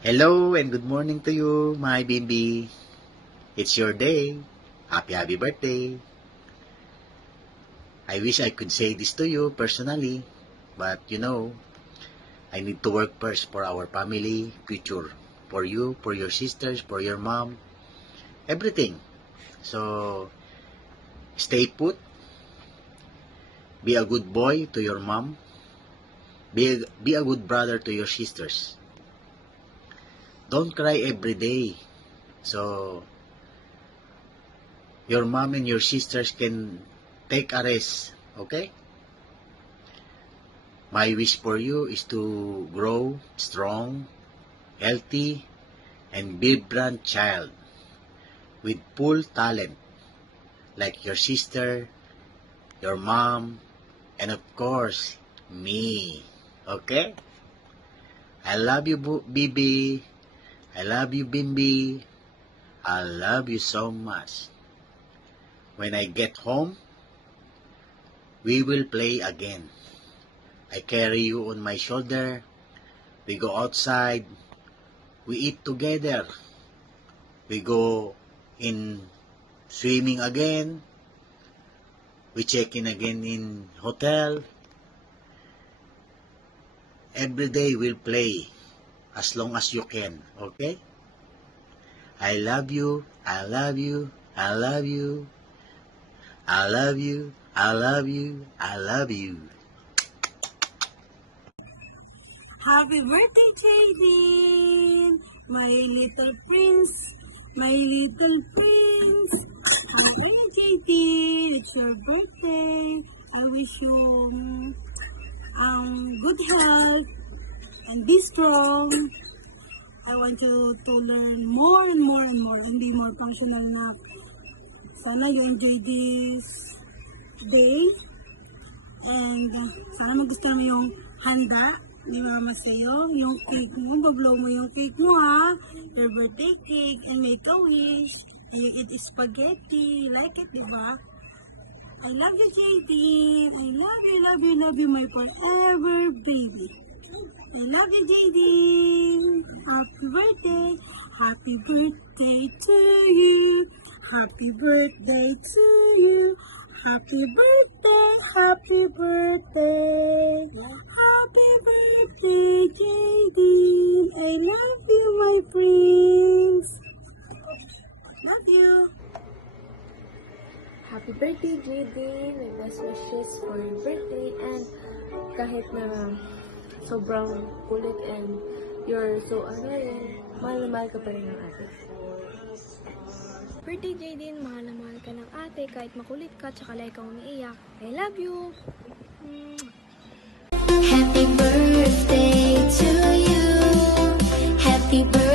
Hello and good morning to you, my baby. It's your day. Happy birthday. I wish I could say this to you personally, but I need to work first for our family, future. For you, for your sisters, for your mom, everything. So, stay put. Be a good boy to your mom. Be a good brother to your sisters. Don't cry every day. So, your mom and your sisters can take a rest, okay? My wish for you is to grow strong, healthy, and vibrant child with full talent like your sister, your mom, and of course, me. Okay? I love you, Bibi. I love you, Bimbi. I love you so much. When I get home, we will play again. I carry you on my shoulder. We go outside. We eat together. We go in swimming again. We check in again in hotel. Every day we'll play as long as you can, okay? I love you. I love you. I love you. I love you. I love you. I love you. Happy birthday, Jaden! My little prince! My little prince! Happy Jaden! It's your birthday! I wish you good health and be strong. I want you to learn more and more and more and be more functional na. Sana you enjoy this day and sana magustuhan mo yung handa ni Mama sa'yo, yung cake mo, bablow mo yung cake mo ha, your birthday cake, and make a wish, you eat spaghetti, like it, diba? I love you, JD, I love you, love you, love you, my forever baby. I love you, JD, happy birthday to you, happy birthday to you, happy birthday, happy birthday, happy birthday, Jaden. I love you, my prince. Love you. Happy birthday, Jaden! My best wishes for your birthday and kahit na sobrang kulit and you're so annoying, mahal na mahal ka pa rin ng ate. Birthday Jaden, mahal na mahal ka ng ate kahit makulit ka tsaka like ka umiiyak. I love you! Happy birthday to you. Happy birthday.